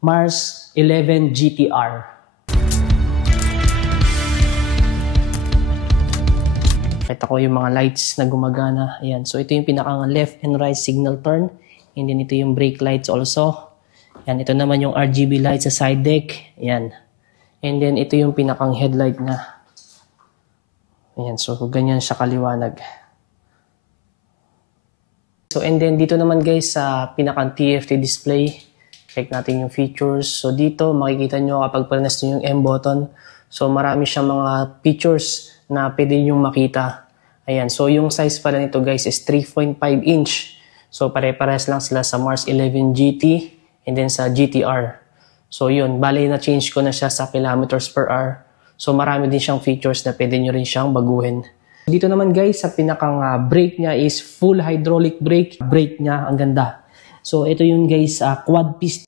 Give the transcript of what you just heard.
Mars 11 GTR. Kita ko yung mga lights na gumagana. Ayan. So, ito yung pinakang left and right signal turn. And then, ito yung brake lights also. Ayan. Ito naman yung RGB lights sa side deck. Ayan. And then, ito yung pinakang headlight na. Ayan. So, ganyan siya kaliwanag. So, and then, dito naman guys sa pinakang TFT display. Check natin yung features. So, dito makikita nyo kapag press nyo yung M button. So, marami siyang mga features na pwede nyo makita. Ayan. So, yung size pala nito guys is 3.5 inch. So, pare-pares lang sila sa Mars 11 GT and then sa GTR. So, yun. Bali na change ko na siya sa kilometers per hour. So, marami din siyang features na pwede nyo rin siyang baguhin. Dito naman guys, sa pinakang brake niya is full hydraulic brake. Brake niya, ang ganda. So, ito yung guys, quad piston.